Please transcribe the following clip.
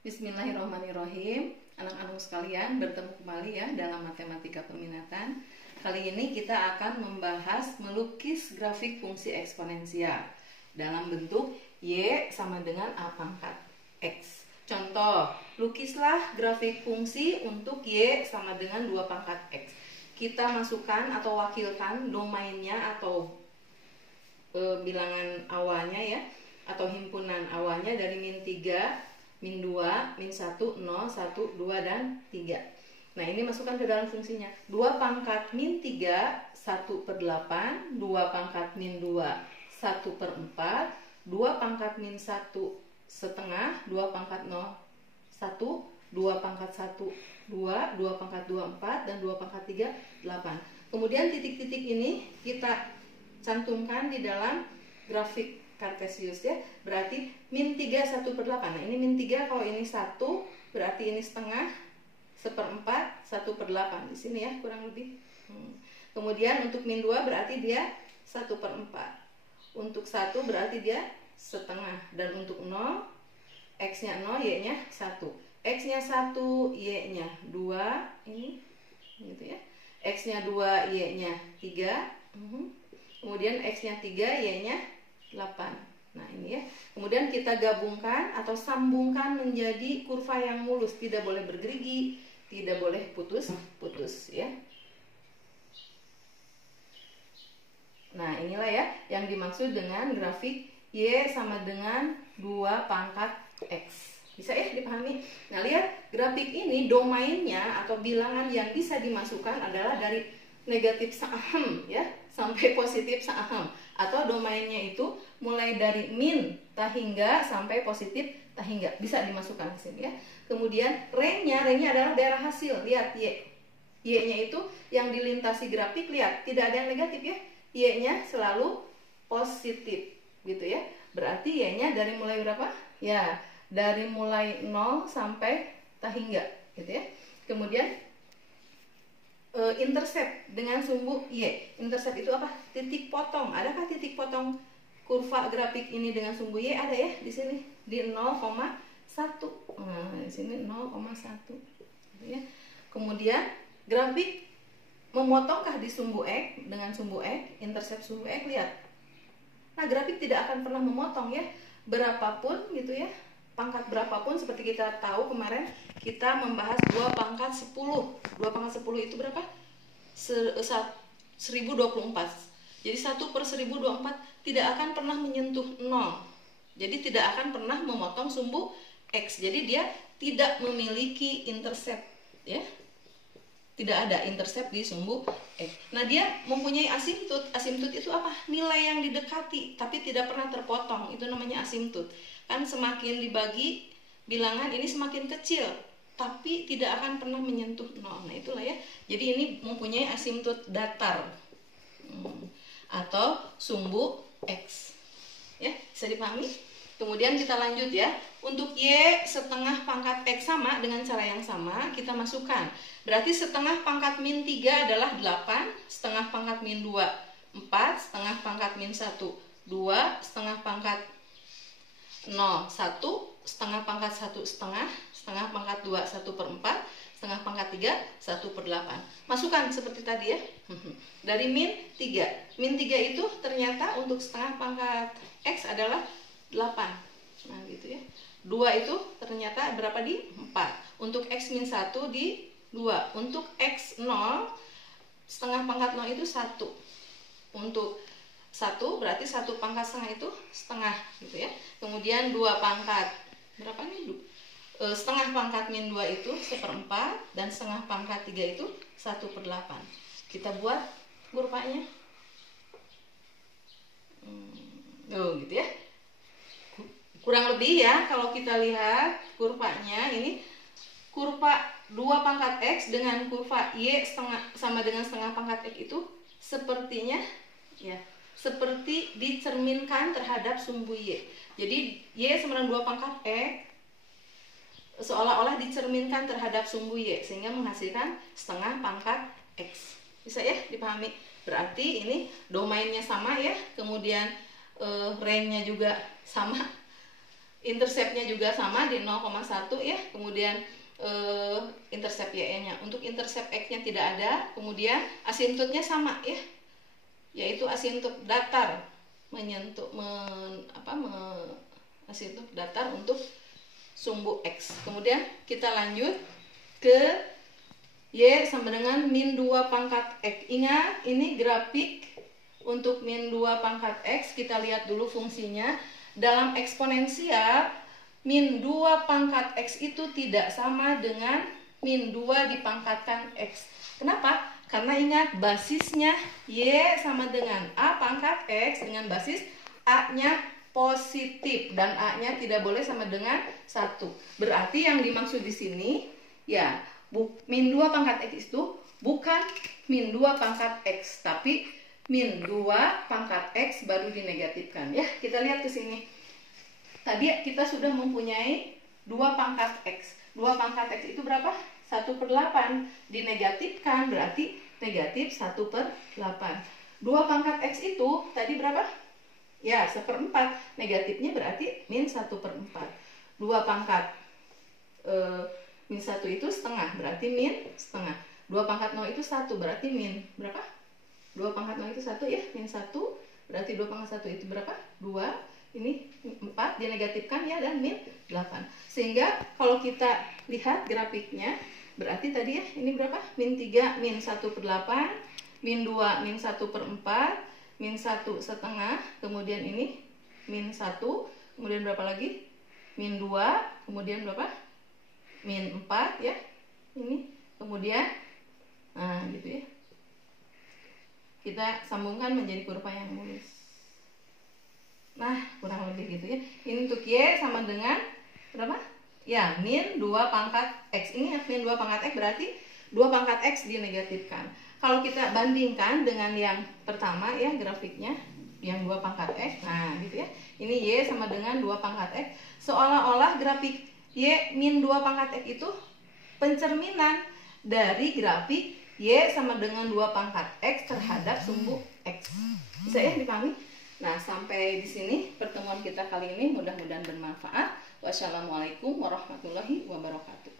Bismillahirrahmanirrahim. Anak-anak sekalian, bertemu kembali ya dalam matematika peminatan. Kali ini kita akan membahas melukis grafik fungsi eksponensial dalam bentuk Y sama dengan A pangkat X. Contoh, lukislah grafik fungsi untuk Y sama dengan 2 pangkat X. Kita masukkan atau wakilkan domainnya atau bilangan awalnya ya, atau himpunan awalnya dari -3, -2, -1, 0, 1, 2, dan 3. Nah, ini masukkan ke dalam fungsinya. 2 pangkat -3, 1/8. 2 pangkat -2, 1/4. 2 pangkat -1 setengah. 2 pangkat 0, 1. 2 pangkat 1, 2. 2 pangkat 2, 4. Dan 2 pangkat 3, 8. Kemudian titik-titik ini kita cantumkan di dalam grafik Kartesius ya, berarti -3 1/8. Nah, ini -3, kalau ini 1 berarti ini setengah, 1/4, 1/8 di sini ya, kurang lebih. Kemudian untuk -2 berarti dia 1/4. Untuk 1 berarti dia setengah, dan untuk 0 X-nya 0, Y-nya 1. X-nya 1, Y-nya 2, ini gitu ya. X-nya 2, Y-nya 3. Kemudian X-nya 3, Y-nya 8. Nah, ini ya. Kemudian kita gabungkan atau sambungkan menjadi kurva yang mulus, tidak boleh bergerigi, tidak boleh putus-putus ya. Nah, inilah ya yang dimaksud dengan grafik Y sama dengan 2 pangkat X. Bisa ya dipahami? Nah, lihat grafik ini domainnya atau bilangan yang bisa dimasukkan adalah dari negatif saham ya sampai positif saham, atau domainnya itu mulai dari min tahingga sampai positif tahingga bisa dimasukkan ke sini ya. Kemudian range-nya adalah daerah hasil. Lihat Y-nya itu yang dilintasi grafik, lihat tidak ada yang negatif ya. Y-nya selalu positif gitu ya. Berarti Y-nya dari mulai berapa? Ya, dari mulai 0 sampai tahingga gitu ya. Kemudian intercept dengan sumbu Y. Intercept itu apa? Titik potong. Adakah titik potong kurva grafik ini dengan sumbu Y? Ada ya di sini di 0,1. Nah, di sini 0,1 ya. Kemudian grafik memotongkah di sumbu X dengan sumbu X, intercept sumbu X, lihat. Nah, grafik tidak akan pernah memotong ya. Berapapun gitu ya. Pangkat berapapun, seperti kita tahu kemarin kita membahas 2 pangkat 10. 2 pangkat 10 itu berapa? 1024. Jadi 1/1024 tidak akan pernah menyentuh 0. Jadi tidak akan pernah memotong sumbu X. Jadi dia tidak memiliki intercept ya. Tidak ada intercept di sumbu X. Nah, dia mempunyai asimtut. Asimtut itu apa? Nilai yang didekati tapi tidak pernah terpotong. Itu namanya asimtut. Kan semakin dibagi bilangan ini semakin kecil, tapi tidak akan pernah menyentuh 0. Nah, itulah ya. Jadi ini mempunyai asimtut datar atau sumbu X. Ya, bisa dipahami? Kemudian kita lanjut ya. Untuk Y setengah pangkat X sama dengan cara yang sama, kita masukkan. Berarti setengah pangkat -3 adalah 8, setengah pangkat -2 4, setengah pangkat -1 2, setengah pangkat 0 1, setengah pangkat 1 setengah, setengah pangkat 2 1/4, setengah pangkat 3 1/8. Masukkan seperti tadi ya. Dari -3. -3 itu ternyata untuk setengah pangkat X adalah 8. Nah, gitu ya. 2 itu ternyata berapa di 4. Untuk X-1 di 2. Untuk X0 setengah pangkat 0 itu 1. Untuk 1 berarti 1 pangkat setengah itu setengah gitu ya. Kemudian 2 pangkat berapa nih? Setengah pangkat -2 itu 1/4, dan setengah pangkat 3 itu 1/8. Kita buat kurvanya. Gitu ya. Kurang lebih ya, kalau kita lihat kurvanya ini kurva 2 pangkat X dengan kurva Y sama dengan setengah pangkat X itu sepertinya ya seperti dicerminkan terhadap sumbu Y. Jadi Y sama dengan 2 pangkat X seolah-olah dicerminkan terhadap sumbu Y sehingga menghasilkan setengah pangkat X. Bisa ya dipahami? Berarti ini domainnya sama ya, kemudian range-nya juga sama. interceptnya juga sama di 0,1 ya. Kemudian intercept y-nya. Untuk intercept x-nya tidak ada. Kemudian asintotnya sama ya, yaitu asintot datar menyentuh asintot datar untuk sumbu x. Kemudian kita lanjut ke y sama dengan min 2 pangkat x. Ingat, ini grafik untuk min 2 pangkat x. Kita lihat dulu fungsinya. Dalam eksponensial, min 2 pangkat x itu tidak sama dengan min 2 dipangkatkan x. Kenapa? Karena ingat, basisnya y sama dengan a pangkat x dengan basis a-nya positif dan a-nya tidak boleh sama dengan 1. Berarti yang dimaksud di sini ya, min 2 pangkat x itu bukan min 2 pangkat x, tapi min 2 pangkat x baru dinegatifkan ya. Kita lihat ke sini. Tadi kita sudah mempunyai 2 pangkat x. 2 pangkat x itu berapa? 1/8. Dinegatifkan berarti negatif 1/8. 2 pangkat x itu tadi berapa? Ya, 1/4. Negatifnya berarti min 1/4. 2 pangkat min 1 itu setengah, berarti min setengah. 2 pangkat 0 itu 1, berarti min berapa? 2 pangkat 0 itu 1 ya, min 1. Berarti 2 pangkat 1 itu berapa? 2. Ini 4 dinegatifkan ya, dan min 8. Sehingga kalau kita lihat grafiknya, berarti tadi ya, ini berapa? Min 3, min 1/8, min 2, min 1/4, min 1 setengah, kemudian ini min 1, kemudian berapa lagi? Min 2, kemudian berapa? Min 4 ya. Ini, kemudian, nah gitu ya. Kita sambungkan menjadi kurva yang mulus. Nah, kurang lebih gitu ya. Ini untuk y sama dengan berapa? Ya, min 2 pangkat x. Ini min 2 pangkat x berarti 2 pangkat x dinegatifkan. Kalau kita bandingkan dengan yang pertama ya, grafiknya yang 2 pangkat x. Nah, gitu ya. Ini y sama dengan 2 pangkat x. Seolah-olah grafik y min 2 pangkat x itu pencerminan dari grafik y sama dengan 2 pangkat x terhadap sumbu x. Bisa ya dipahami? Nah, sampai di sini pertemuan kita kali ini, mudah-mudahan bermanfaat. Wassalamualaikum warahmatullahi wabarakatuh.